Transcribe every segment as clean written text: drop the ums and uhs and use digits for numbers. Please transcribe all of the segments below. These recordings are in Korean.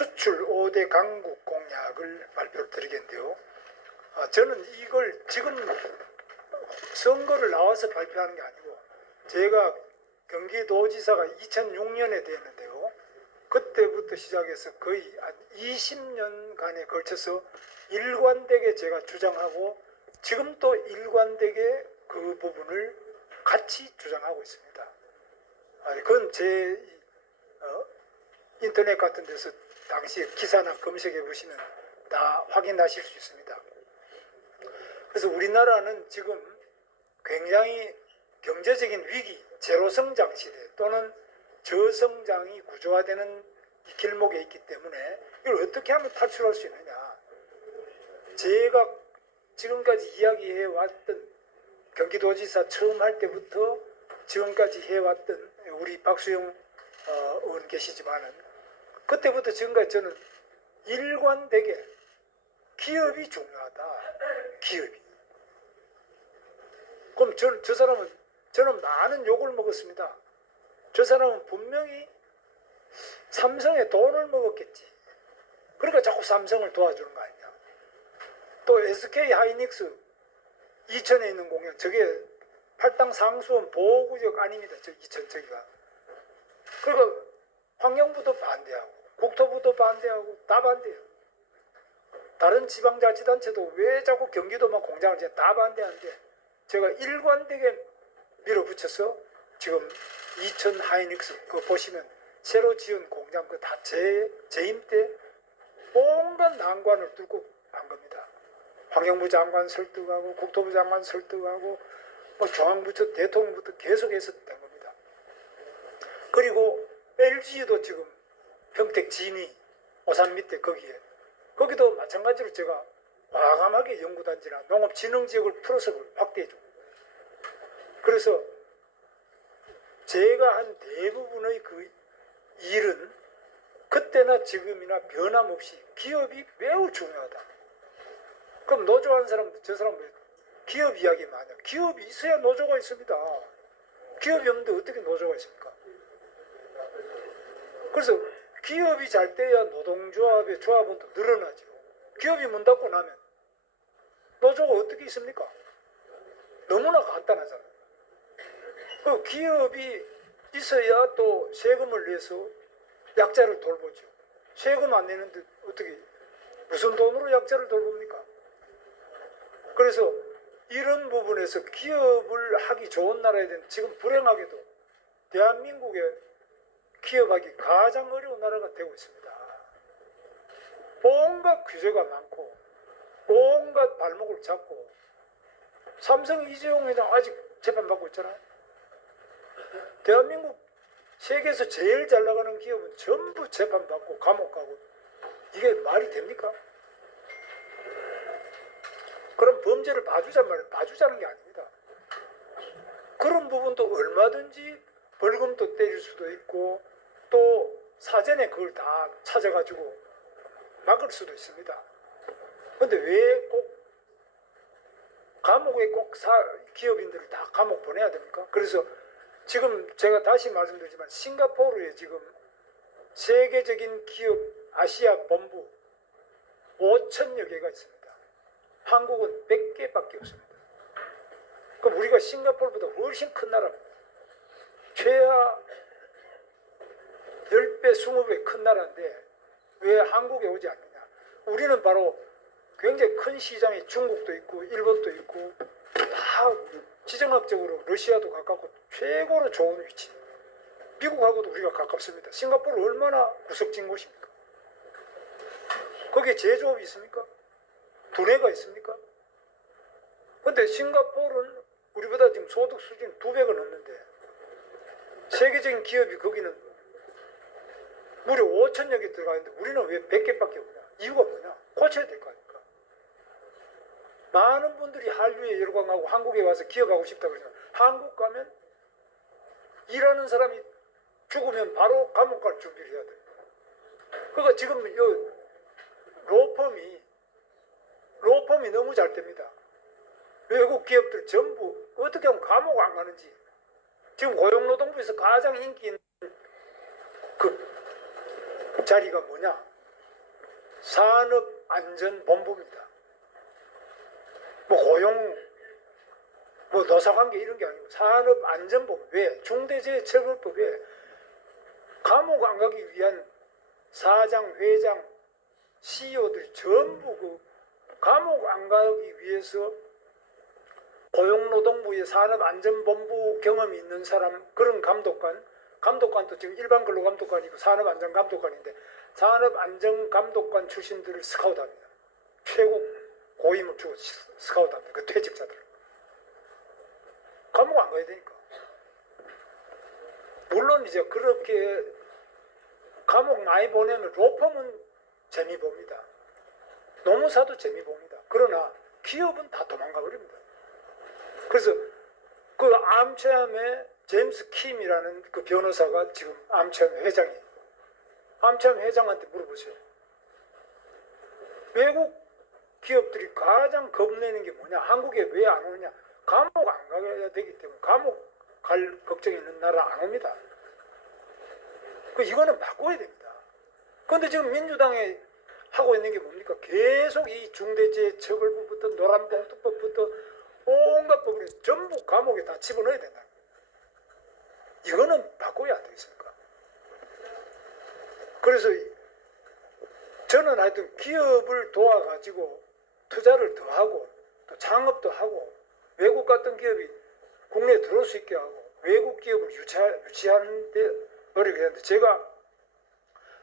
수출 5대 강국 공약을 발표드리겠는데요. 저는 이걸 지금 선거를 나와서 발표하는 게 아니고 제가 경기도지사가 2006년에 됐는데요. 그때부터 시작해서 거의 한 20년간에 걸쳐서 일관되게 제가 주장하고 지금 또 일관되게 그 부분을 같이 주장하고 있습니다. 그건 제 인터넷 같은 데서 당시 기사나 검색해 보시면 다 확인하실 수 있습니다. 그래서 우리나라는 지금 굉장히 경제적인 위기, 제로성장 시대 또는 저성장이 구조화되는 이 길목에 있기 때문에 이걸 어떻게 하면 탈출할 수 있느냐. 제가 지금까지 이야기해 왔던 경기도지사 처음 할 때부터 지금까지 해왔던 우리 박수영 의원 계시지만은 그때부터 지금까지 저는 일관되게 기업이 중요하다. 기업이. 그럼 저 사람은 저는 많은 욕을 먹었습니다. 저 사람은 분명히 삼성에 돈을 먹었겠지. 그러니까 자꾸 삼성을 도와주는 거 아니냐. 또 SK 하이닉스 이천에 있는 공연, 저게 팔당 상수원 보호구역 아닙니다. 저 이천 저기가. 그러니까 환경부도 반대하고 국토부도 반대하고 다 반대해요. 다른 지방자치단체도 왜 자꾸 경기도만 공장을 지어 다 반대하는데 제가 일관되게 밀어붙여서 지금 이천 하이닉스 그거 보시면 새로 지은 공장 그 다 재임 때 온갖 난관을 뚫고 한 겁니다. 환경부 장관 설득하고 국토부 장관 설득하고 뭐 중앙부처 대통령부터 계속해서 된 겁니다. 그리고 LG도 지금 평택 진위 오산 밑에 거기도 마찬가지로 제가 과감하게 연구단지나 농업진흥지역을 풀어서 확대해주고 그래서 제가 한 대부분의 그 일은 그때나 지금이나 변함없이 기업이 매우 중요하다. 그럼 노조하는 사람들, 저 사람들 기업 이야기 많이 해요. 기업이 있어야 노조가 있습니다. 기업이 없는데 어떻게 노조가 있습니까? 그래서 기업이 잘 돼야 노동조합의 조합은 또 늘어나죠. 기업이 문 닫고 나면 노조가 어떻게 있습니까? 너무나 간단하잖아요. 그 기업이 있어야 또 세금을 내서 약자를 돌보죠. 세금 안 내는데 어떻게 무슨 돈으로 약자를 돌봅니까? 그래서 이런 부분에서 기업을 하기 좋은 나라에 대한 지금 불행하게도 대한민국에 기업하기 가장 어려운 나라가 되고 있습니다. 온갖 규제가 많고 온갖 발목을 잡고 삼성 이재용 회장 아직 재판받고 있잖아요. 대한민국 세계에서 제일 잘 나가는 기업은 전부 재판받고 감옥 가고 이게 말이 됩니까? 그럼 범죄를 봐주자는 말이에요. 봐주자는 게 아닙니다. 그런 부분도 얼마든지 벌금도 때릴 수도 있고 또 사전에 그걸 다 찾아가지고 막을 수도 있습니다. 근데 왜 꼭 감옥에 꼭 기업인들을 다 감옥 보내야 됩니까? 그래서 지금 제가 다시 말씀드리지만 싱가포르에 지금 세계적인 기업 아시아 본부 5천여 개가 있습니다. 한국은 100개밖에 없습니다. 그럼 우리가 싱가포르보다 훨씬 큰 나라입니다. 최하 10배, 20배 큰 나라인데 왜 한국에 오지 않느냐. 우리는 바로 굉장히 큰 시장이 중국도 있고 일본도 있고 다 지정학적으로 러시아도 가깝고 최고로 좋은 위치. 미국하고도 우리가 가깝습니다. 싱가포르 얼마나 구석진 곳입니까? 거기에 제조업이 있습니까? 두뇌가 있습니까? 근데 싱가포르는 우리보다 지금 소득 수준이 2배가 넘는데 세계적인 기업이 거기는 무려 5천여 개 들어가 있는데 우리는 왜 100개밖에 없냐? 이유가 뭐냐? 고쳐야 될 거 아닙니까? 많은 분들이 한류에 열광하고 한국에 와서 기업하고 싶다고 그러지만 한국 가면 일하는 사람이 죽으면 바로 감옥 갈 준비를 해야 돼요. 그러니까 지금 이 로펌이 너무 잘 됩니다. 외국 기업들 전부 어떻게 하면 감옥 안 가는지 지금 고용노동부에서 가장 인기 있는 그 자리가 뭐냐? 산업안전본부입니다. 뭐 고용, 뭐 노사관계 이런 게 아니고 산업안전본부. 왜? 중대재해처벌법에 감옥 안 가기 위한 사장, 회장, CEO들이 전부 그 감옥 안 가기 위해서 고용노동부의 산업안전본부 경험이 있는 사람, 그런 감독관도 지금 일반 근로감독관이고 산업안전감독관인데 산업안전감독관 출신들을 스카우트합니다. 최고 고임을 주고 스카우트합니다. 그 퇴직자들. 감옥 안 가야 되니까. 물론 이제 그렇게 감옥 많이 보내면 로펌은 재미 봅니다. 노무사도 재미 봅니다. 그러나 기업은 다 도망가 버립니다. 그래서 그 암체함의 제임스 킴이라는 그 변호사가 지금 암체함 회장이에요. 암체함 회장한테 물어보세요. 외국 기업들이 가장 겁내는 게 뭐냐? 한국에 왜 안 오느냐? 감옥 안 가야 되기 때문에 감옥 갈 걱정이 있는 나라 안 옵니다. 이거는 바꿔야 됩니다. 그런데 지금 민주당에 하고 있는 게 뭡니까? 계속 이 중대재해처벌법부터 노란봉투법부터 온갖 법을 전부 감옥에 다 집어넣어야 된다. 이거는 바꿔야 안 되겠습니까? 그래서 저는 하여튼 기업을 도와가지고 투자를 더 하고 또 창업도 하고 외국 같은 기업이 국내에 들어올 수 있게 하고 외국 기업을 유치하는 데 노력을 했는데 제가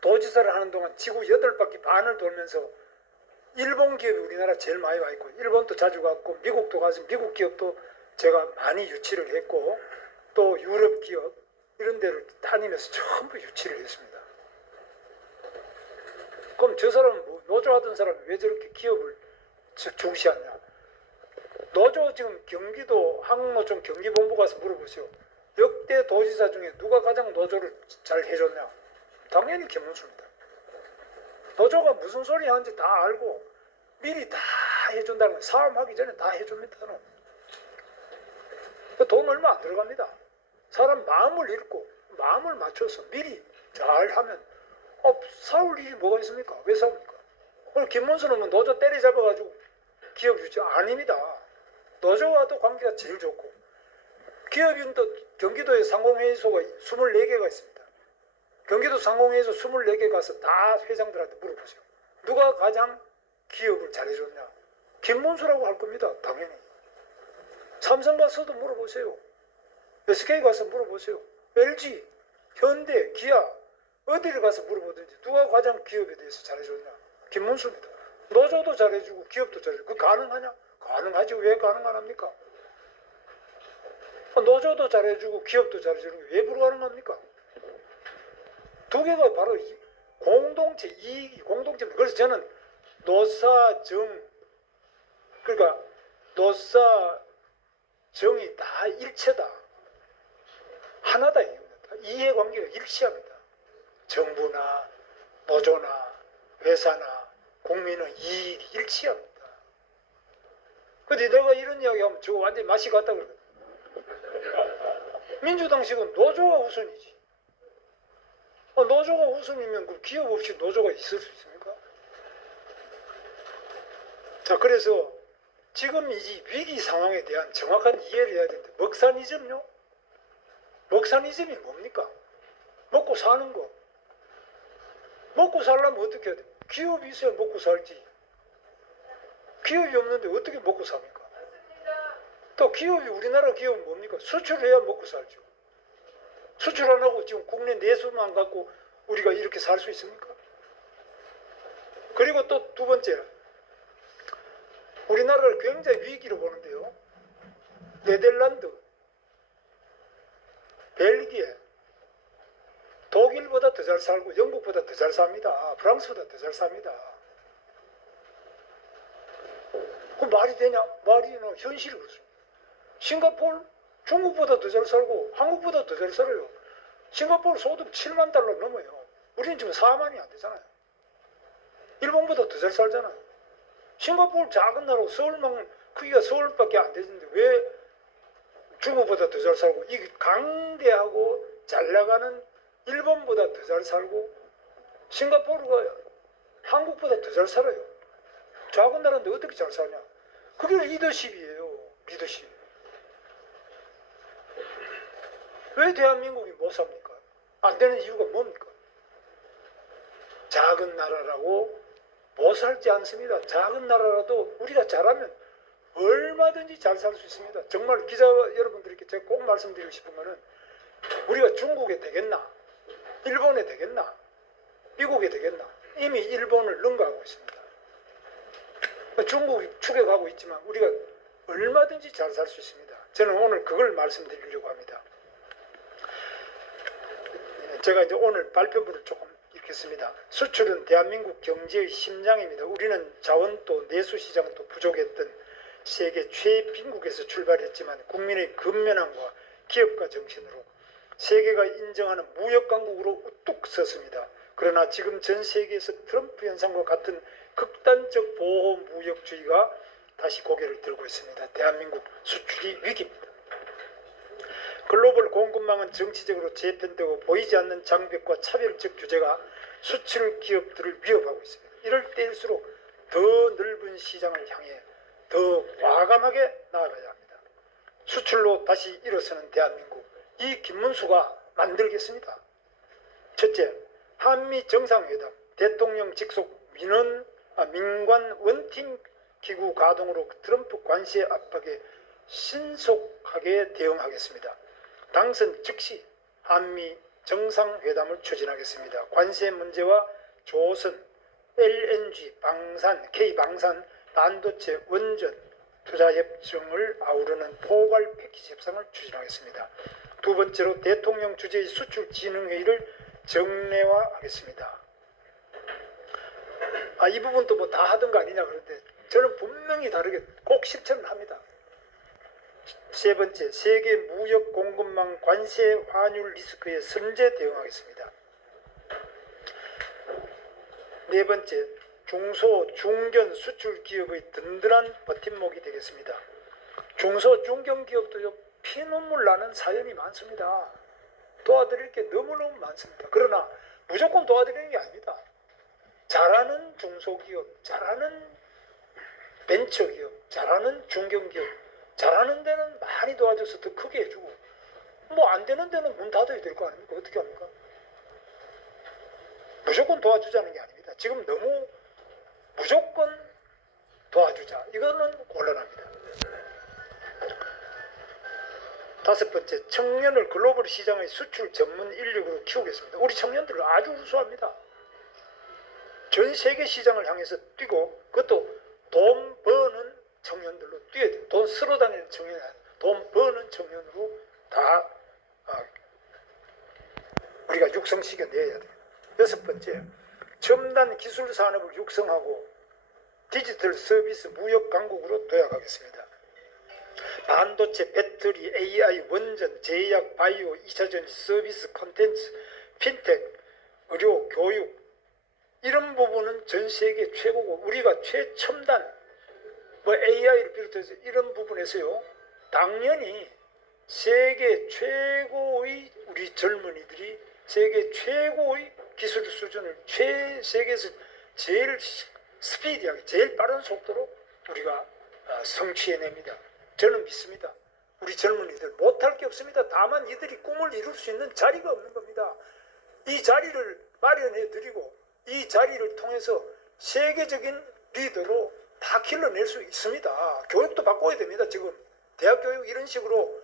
도지사를 하는 동안 지구 8바퀴 반을 돌면서 일본 기업이 우리나라 제일 많이 와 있고 일본도 자주 갔고 미국도 가서 미국 기업도 제가 많이 유치를 했고 또 유럽 기업 이런 데를 다니면서 전부 유치를 했습니다. 그럼 저 사람은 뭐 노조하던 사람이 왜 저렇게 기업을 중시하냐? 노조 지금 경기도 한국노총 경기본부 가서 물어보세요. 역대 도지사 중에 누가 가장 노조를 잘 해줬냐? 당연히 김문수입니다. 노조가 무슨 소리 하는지 다 알고 미리 다 해준다는 거예요. 사업하기 전에 다 해줍니다. 돈 얼마 안 들어갑니다. 사람 마음을 읽고 마음을 맞춰서 미리 잘 하면 사올 일이 뭐가 있습니까? 왜 사옵니까? 오늘 김문수는 뭐 노조 때려잡아가지고 기업 유치 아닙니다. 노조와도 관계가 제일 좋고 기업인도 경기도에 상공회의소가 24개가 있습니다. 경기도 상공회의소 24개 가서 다 회장들한테 물어보세요. 누가 가장 기업을 잘해줬냐? 김문수라고 할 겁니다. 당연히. 삼성 가서도 물어보세요. SK 가서 물어보세요. LG, 현대, 기아 어디를 가서 물어보든지 누가 가장 기업에 대해서 잘해줬냐? 김문수입니다. 노조도 잘해주고 기업도 잘해주고 그거 가능하냐? 가능하지. 왜 가능 안 합니까? 노조도 잘해주고 기업도 잘해주는 게 왜 불가능합니까? 두 개가 바로 공동체 이익이 공동체입니다. 그래서 저는 노사정 그러니까 노사정이 다 일체다. 하나다. 이해관계가 일치합니다. 정부나 노조나 회사나 국민은 이익이 일치합니다. 근데 내가 이런 이야기하면 저거 완전히 맛이 갔다 그러거든. 민주당식은 노조가 우선이지. 노조가 우선이면 그 기업 없이 노조가 있을 수 있습니까? 자, 그래서 지금 이 위기 상황에 대한 정확한 이해를 해야 되는데 먹사니즘요? 먹사니즘이 뭡니까? 먹고 사는 거. 먹고 살려면 어떻게 해야 돼? 기업이 있어야 먹고 살지. 기업이 없는데 어떻게 먹고 삽니까? 또 기업이 우리나라 기업은 뭡니까? 수출해야 먹고 살죠. 수출 안 하고 지금 국내 내수만 갖고 우리가 이렇게 살 수 있습니까? 그리고 또 두 번째, 우리나라를 굉장히 위기로 보는데요. 네덜란드, 벨기에, 독일보다 더 잘 살고 영국보다 더 잘 삽니다. 프랑스보다 더 잘 삽니다. 그 말이 되냐? 말이나 현실이 그렇습니다. 싱가포르, 중국보다 더 잘 살고 한국보다 더 잘 살아요. 싱가포르 소득 7만 달러 넘어요. 우리는 지금 4만이 안 되잖아요. 일본보다 더 잘 살잖아요. 싱가포르 작은 나라고 서울만 크기가 서울밖에 안 되는데 왜 중국보다 더 잘 살고 이 강대하고 잘 나가는 일본보다 더 잘 살고 싱가포르가 한국보다 더 잘 살아요. 작은 나라인데 어떻게 잘 사냐? 그게 리더십이에요. 리더십. 왜 대한민국이 못 삽니까? 안 되는 이유가 뭡니까? 작은 나라라고 못 살지 않습니다. 작은 나라라도 우리가 잘하면 얼마든지 잘 살 수 있습니다. 정말 기자 여러분들께 제가 꼭 말씀드리고 싶은 거는 우리가 중국에 되겠나? 일본에 되겠나? 미국에 되겠나? 이미 일본을 능가하고 있습니다. 중국이 추격하고 있지만 우리가 얼마든지 잘 살 수 있습니다. 저는 오늘 그걸 말씀드리려고 합니다. 제가 이제 오늘 발표문을 조금 읽겠습니다. 수출은 대한민국 경제의 심장입니다. 우리는 자원도 내수시장도 부족했던 세계 최빈국에서 출발했지만 국민의 근면함과 기업가 정신으로 세계가 인정하는 무역강국으로 우뚝 섰습니다. 그러나 지금 전 세계에서 트럼프 현상과 같은 극단적 보호무역주의가 다시 고개를 들고 있습니다. 대한민국 수출이 위기입니다. 글로벌 공급망은 정치적으로 재편되고 보이지 않는 장벽과 차별적 규제가 수출 기업들을 위협하고 있습니다. 이럴 때일수록 더 넓은 시장을 향해 더 과감하게 나아가야 합니다. 수출로 다시 일어서는 대한민국, 이 김문수가 만들겠습니다. 첫째, 한미 정상회담, 대통령 직속 민관 원팀 기구 가동으로 트럼프 관세 압박에 신속하게 대응하겠습니다. 당선 즉시 한미 정상회담을 추진하겠습니다. 관세 문제와 조선, LNG, 방산, K방산, 반도체, 원전, 투자협정을 아우르는 포괄 패키지 협상을 추진하겠습니다. 두 번째로 대통령 주재의 수출진흥회의를 정례화하겠습니다. 이 부분도 뭐 다 하던 거 아니냐 그런데 저는 분명히 다르게 꼭 실천을 합니다. 세 번째, 세계 무역 공급망 관세 환율 리스크에 선제 대응하겠습니다. 네 번째, 중소 중견 수출 기업의 든든한 버팀목이 되겠습니다. 중소 중견 기업도요, 피눈물 나는 사연이 많습니다. 도와드릴 게 너무너무 많습니다. 그러나 무조건 도와드리는 게 아닙니다. 잘하는 중소기업, 잘하는 벤처기업, 잘하는 중견기업, 잘하는 데는 많이 도와줘서 더 크게 해주고, 뭐 안 되는 데는 문 닫아야 될 거 아닙니까? 어떻게 합니까? 무조건 도와주자는 게 아닙니다. 지금 너무 무조건 도와주자, 이거는 곤란합니다. 다섯 번째, 청년을 글로벌 시장의 수출 전문 인력으로 키우겠습니다. 우리 청년들을 아주 우수합니다. 전 세계 시장을 향해서 뛰고, 그것도 돈 버는 청년들로 뛰어야 돼요. 돈 쓰러 다니는 청년이 아니라 돈 버는 청년으로 다 우리가 육성시켜 내야 돼요. 여섯 번째, 첨단 기술 산업을 육성하고 디지털 서비스 무역 강국으로 도약하겠습니다. 반도체, 배터리, AI, 원전, 제약, 바이오, 2차전지, 서비스, 콘텐츠, 핀텍, 의료, 교육, 이런 부분은 전 세계 최고고, 우리가 최첨단 AI를 비롯해서 이런 부분에서요, 당연히 세계 최고의 우리 젊은이들이 세계 최고의 기술 수준을 세계에서 제일 스피디하게 제일 빠른 속도로 우리가 성취해냅니다. 저는 믿습니다. 우리 젊은이들 못할 게 없습니다. 다만 이들이 꿈을 이룰 수 있는 자리가 없는 겁니다. 이 자리를 마련해 드리고 이 자리를 통해서 세계적인 리더로 다 길러낼 수 있습니다. 교육도 바꿔야 됩니다. 지금 대학 교육 이런 식으로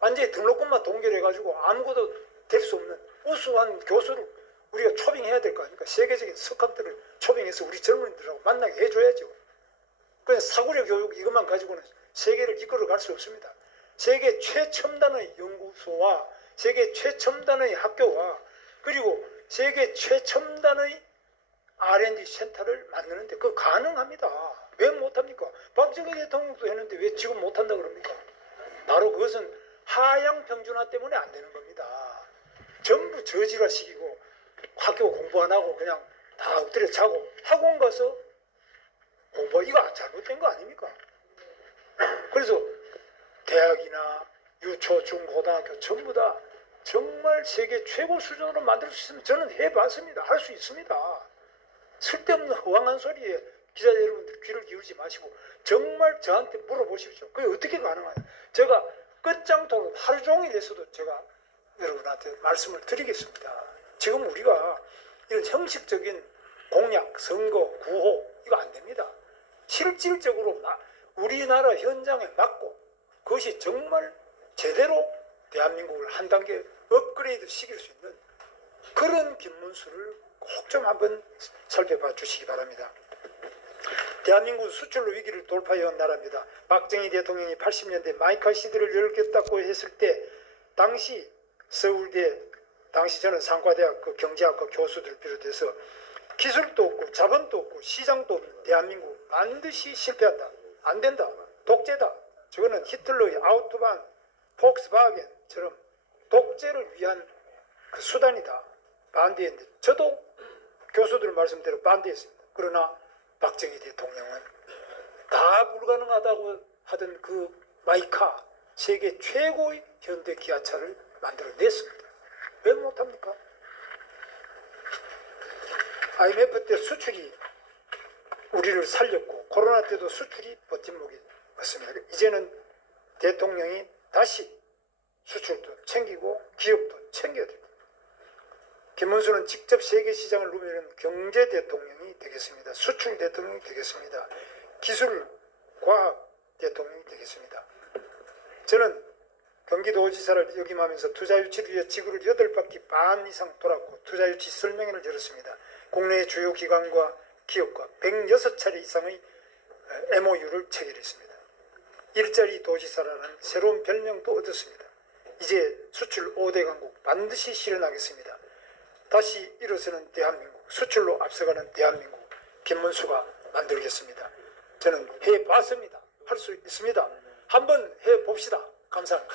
완전히 등록금만 동결해가지고 아무것도 될 수 없는 우수한 교수를 우리가 초빙해야 될 거 아닙니까? 세계적인 석학들을 초빙해서 우리 젊은이들하고 만나게 해줘야죠. 그냥 사고력 교육 이것만 가지고는 세계를 이끌어갈 수 없습니다. 세계 최첨단의 연구소와 세계 최첨단의 학교와 그리고 세계 최첨단의 R&D 센터를 만드는데 그거 가능합니다. 왜 못합니까? 박정희 대통령도 했는데 왜 지금 못한다 그럽니까? 바로 그것은 하향 평준화 때문에 안 되는 겁니다. 전부 저질화시키고 학교 공부 안 하고 그냥 다 엎드려 자고 학원 가서 공부, 이거 잘못된 거 아닙니까? 그래서 대학이나 유초, 중, 고등학교 전부 다 정말 세계 최고 수준으로 만들 수 있으면 저는 해봤습니다. 할 수 있습니다. 쓸데없는 허황한 소리에 기자 여러분들 귀를 기울이지 마시고 정말 저한테 물어보십시오. 그게 어떻게 가능해요? 제가 끝장토록 하루 종일 해서도 제가 여러분한테 말씀을 드리겠습니다. 지금 우리가 이런 형식적인 공약, 선거, 구호 이거 안 됩니다. 실질적으로 우리나라 현장에 맞고 그것이 정말 제대로 대한민국을 한 단계 업그레이드 시킬 수 있는 그런 김문수를 꼭 좀 한번 살펴봐 주시기 바랍니다. 대한민국 수출로 위기를 돌파해온 나라입니다. 박정희 대통령이 80년대 마이카 시대를 열겠다고 했을 때 당시 서울대 당시 저는 상과대학 그 경제학과 교수들 비롯해서 기술도 없고 자본도 없고 시장도 없는 대한민국 반드시 실패한다. 안 된다. 독재다. 저거는 히틀러의 아우토반, 폭스바겐처럼 독재를 위한 그 수단이다. 반대했는데 저도 교수들 말씀대로 반대했습니다. 그러나 박정희 대통령은 다 불가능하다고 하던 그 마이카 세계 최고의 현대 기아차를 만들어냈습니다. 왜 못합니까? IMF 때 수출이 우리를 살렸고 코로나 때도 수출이 버팀목이었습니다. 이제는 대통령이 다시 수출도 챙기고 기업도 챙겨야 됩니다. 김문수는 직접 세계 시장을 누비는 경제 대통령이 되겠습니다. 수출 대통령이 되겠습니다. 기술, 과학 대통령이 되겠습니다. 저는 경기도지사를 역임하면서 투자유치를 위해 지구를 8바퀴 반 이상 돌았고 투자유치 설명회를 열었습니다. 국내 주요 기관과 기업과 106차례 이상의 MOU를 체결했습니다. 일자리 도지사라는 새로운 별명도 얻었습니다. 이제 수출 5대 강국 반드시 실현하겠습니다. 다시 일어서는 대한민국, 수출로 앞서가는 대한민국 김문수가 만들겠습니다. 저는 해봤습니다. 할 수 있습니다. 한번 해봅시다. 감사합니다.